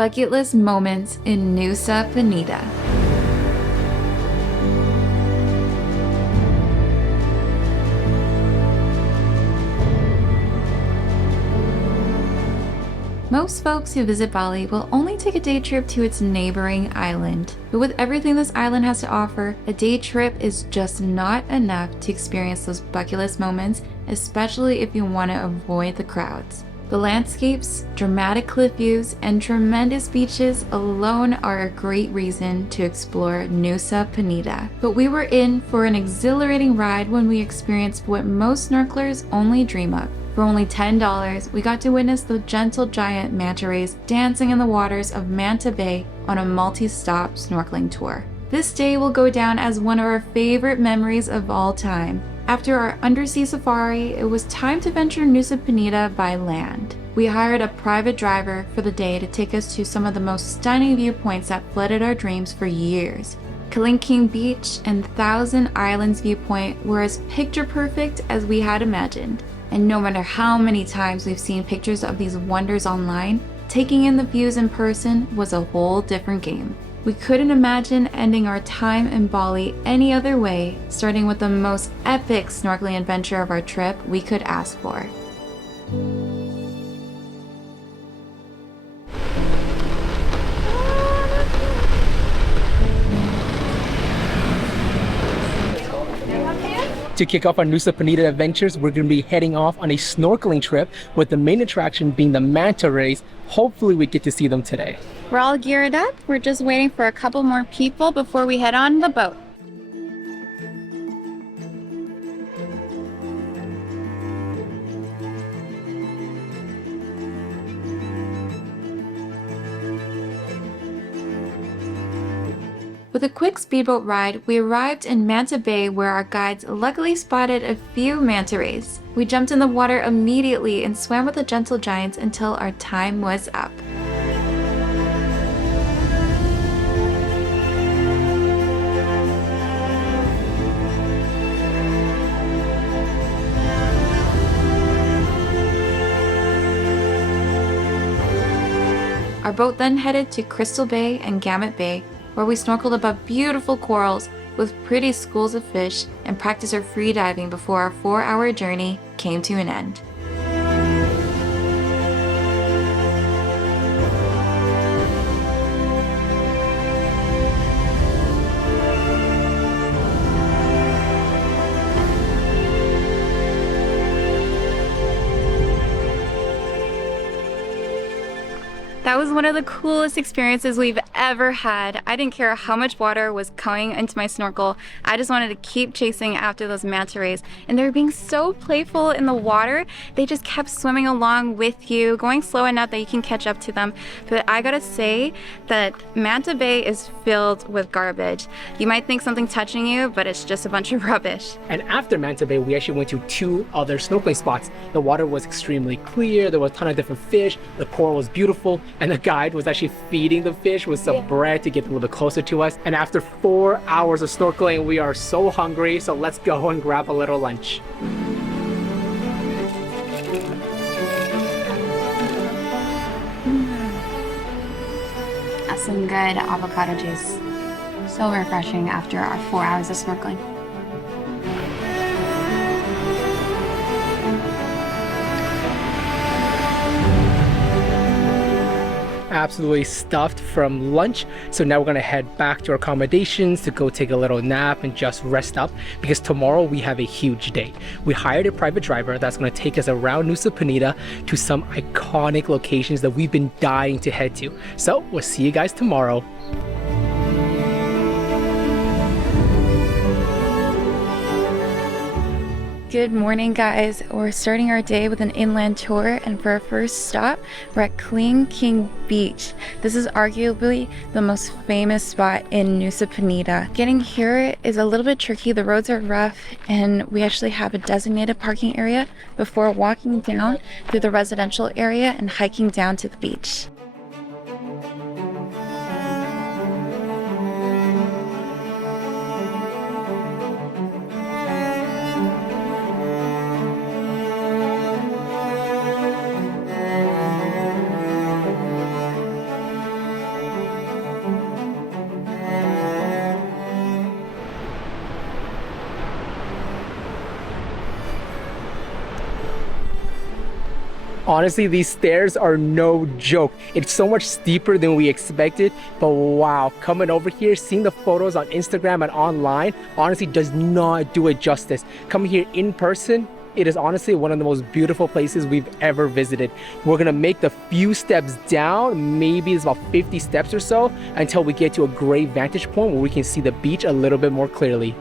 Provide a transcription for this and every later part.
bucket list moments in Nusa Penida. Most folks who visit Bali will only take a day trip to its neighboring island. But with everything this island has to offer, a day trip is just not enough to experience those bucket list moments, especially if you want to avoid the crowds. The landscapes, dramatic cliff views, and tremendous beaches alone are a great reason to explore Nusa Penida. But we were in for an exhilarating ride when we experienced what most snorkelers only dream of. For only $10, we got to witness the gentle giant manta rays dancing in the waters of Manta Bay on a multi-stop snorkeling tour. This day will go down as one of our favorite memories of all time. After our undersea safari, it was time to venture Nusa Penida by land. We hired a private driver for the day to take us to some of the most stunning viewpoints that flooded our dreams for years. Kelingking Beach and Thousand Islands Viewpoint were as picture perfect as we had imagined. And no matter how many times we've seen pictures of these wonders online, taking in the views in person was a whole different game. We couldn't imagine ending our time in Bali any other way, starting with the most epic snorkeling adventure of our trip we could ask for. To kick off our Nusa Penida adventures, we're going to be heading off on a snorkeling trip with the main attraction being the Manta Rays. Hopefully we get to see them today. We're all geared up. We're just waiting for a couple more people before we head on the boat. With a quick speedboat ride, we arrived in Manta Bay where our guides luckily spotted a few manta rays. We jumped in the water immediately and swam with the gentle giants until our time was up. Our boat then headed to Crystal Bay and Gamut Bay, where we snorkeled above beautiful corals with pretty schools of fish and practiced our free diving before our 4-hour journey came to an end. That was one of the coolest experiences we've ever had. I didn't care how much water was coming into my snorkel. I just wanted to keep chasing after those manta rays. And they were being so playful in the water. They just kept swimming along with you, going slow enough that you can catch up to them. But I gotta say that Manta Bay is filled with garbage. You might think something's touching you, but it's just a bunch of rubbish. And after Manta Bay, we actually went to 2 other snorkeling spots. The water was extremely clear. There was a ton of different fish. The coral was beautiful. And the guide was actually feeding the fish with some bread to get them a little bit closer to us. And after 4 hours of snorkeling, we are so hungry, so let's go and grab a little lunch. That's some good avocado juice. So refreshing after our 4 hours of snorkeling. Absolutely stuffed from lunch, so now we're gonna head back to our accommodations to go take a little nap and just rest up, because tomorrow we have a huge day. We hired a private driver that's gonna take us around Nusa Penida to some iconic locations that we've been dying to head to. So we'll see you guys tomorrow. Good morning, guys. We're starting our day with an inland tour, and for our first stop, we're at Kelingking Beach. This is arguably the most famous spot in Nusa Penida. Getting here is a little bit tricky. The roads are rough, and we actually have a designated parking area before walking down through the residential area and hiking down to the beach. Honestly, these stairs are no joke. It's so much steeper than we expected, but wow, coming over here, seeing the photos on Instagram and online, honestly does not do it justice. Coming here in person, it is honestly one of the most beautiful places we've ever visited. We're gonna make the few steps down, maybe it's about 50 steps or so, until we get to a great vantage point where we can see the beach a little bit more clearly.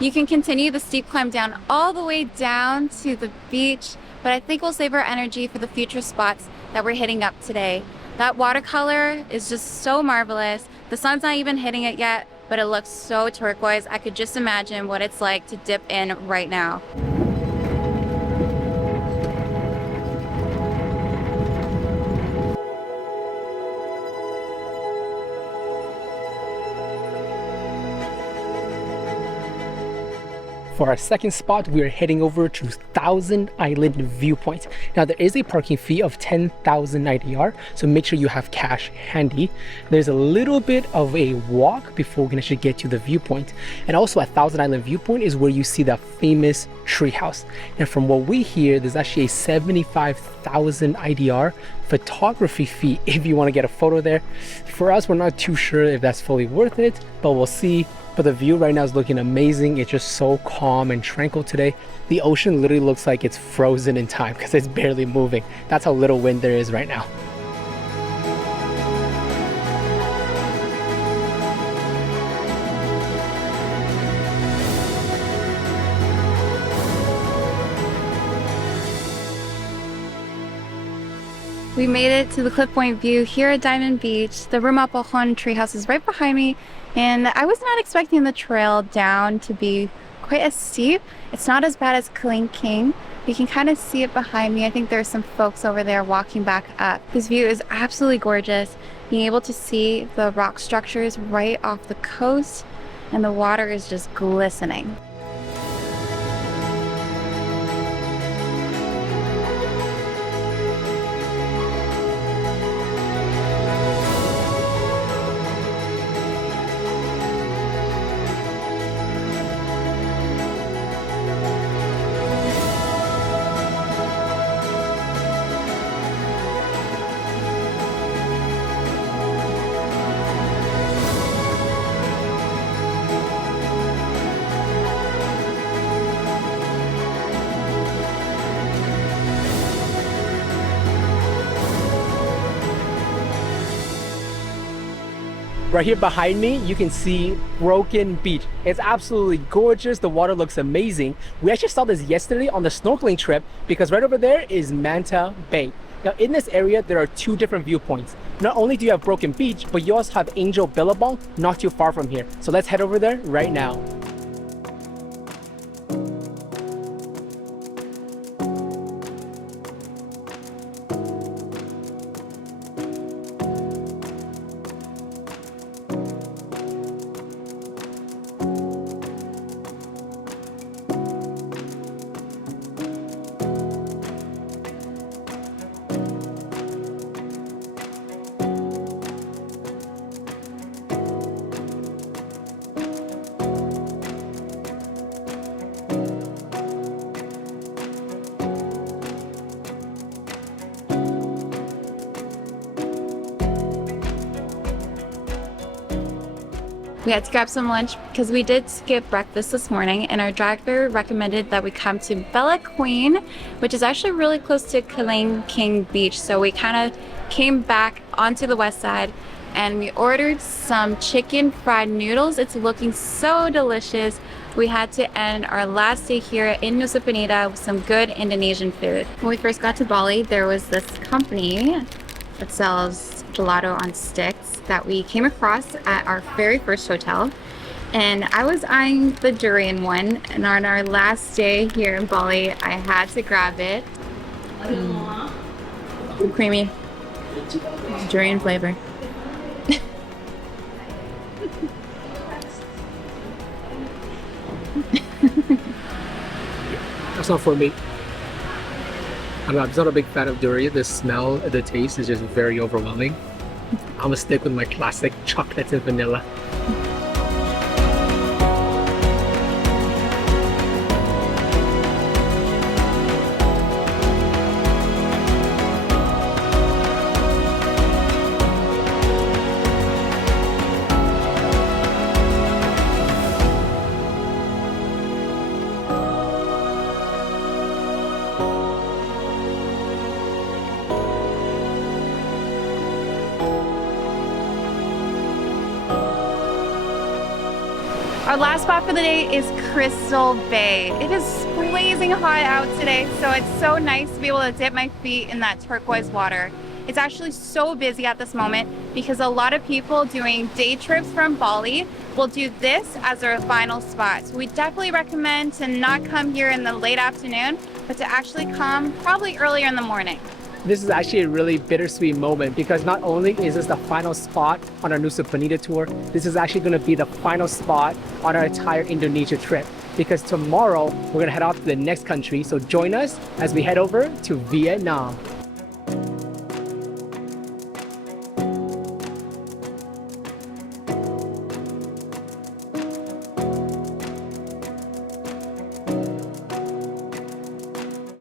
You can continue the steep climb down all the way down to the beach, but I think we'll save our energy for the future spots that we're hitting up today. That watercolor is just so marvelous. The sun's not even hitting it yet, but it looks so turquoise. I could just imagine what it's like to dip in right now. For our second spot, we are heading over to Thousand Island Viewpoint. Now there is a parking fee of 10,000 IDR, so make sure you have cash handy. There's a little bit of a walk before we can actually get to the viewpoint. And also at Thousand Island Viewpoint is where you see the famous treehouse. And from what we hear, there's actually a 75,000 IDR photography fee if you want to get a photo there. For us, we're not too sure if that's fully worth it, but we'll see. But the view right now is looking amazing. It's just so calm and tranquil today. The ocean literally looks like it's frozen in time because it's barely moving. That's how little wind there is right now. We made it to the Cliff Point view here at Diamond Beach. The Rumapochon treehouse is right behind me, and I was not expecting the trail down to be quite as steep. It's not as bad as Kelingking. You can kind of see it behind me. I think there's some folks over there walking back up. This view is absolutely gorgeous. Being able to see the rock structures right off the coast, and the water is just glistening. Right here behind me, you can see Broken Beach. It's absolutely gorgeous. The water looks amazing. We actually saw this yesterday on the snorkeling trip because right over there is Manta Bay. Now in this area, there are two different viewpoints. Not only do you have Broken Beach, but you also have Angel Billabong not too far from here. So let's head over there right now. We had to grab some lunch because we did skip breakfast this morning, and our driver recommended that we come to Bella Queen, which is actually really close to Kelingking Beach. So we kind of came back onto the west side, and we ordered some chicken fried noodles. It's looking so delicious. We had to end our last day here in Nusa Penida with some good Indonesian food. When we first got to Bali, there was this company that sells gelato on sticks that we came across at our very first hotel. And I was eyeing the durian one, and on our last day here in Bali, I had to grab it. Creamy durian flavor. That's not for me. I'm not a big fan of durian. The smell, the taste is just very overwhelming. I'm gonna stick with my classic chocolate and vanilla. Our last spot for the day is Crystal Bay. It is blazing hot out today, so it's so nice to be able to dip my feet in that turquoise water. It's actually so busy at this moment because a lot of people doing day trips from Bali will do this as their final spot. So we definitely recommend to not come here in the late afternoon, but to actually come probably earlier in the morning. This is actually a really bittersweet moment because not only is this the final spot on our Nusa Penida tour, this is actually going to be the final spot on our entire Indonesia trip. Because tomorrow we're going to head off to the next country, so join us as we head over to Vietnam.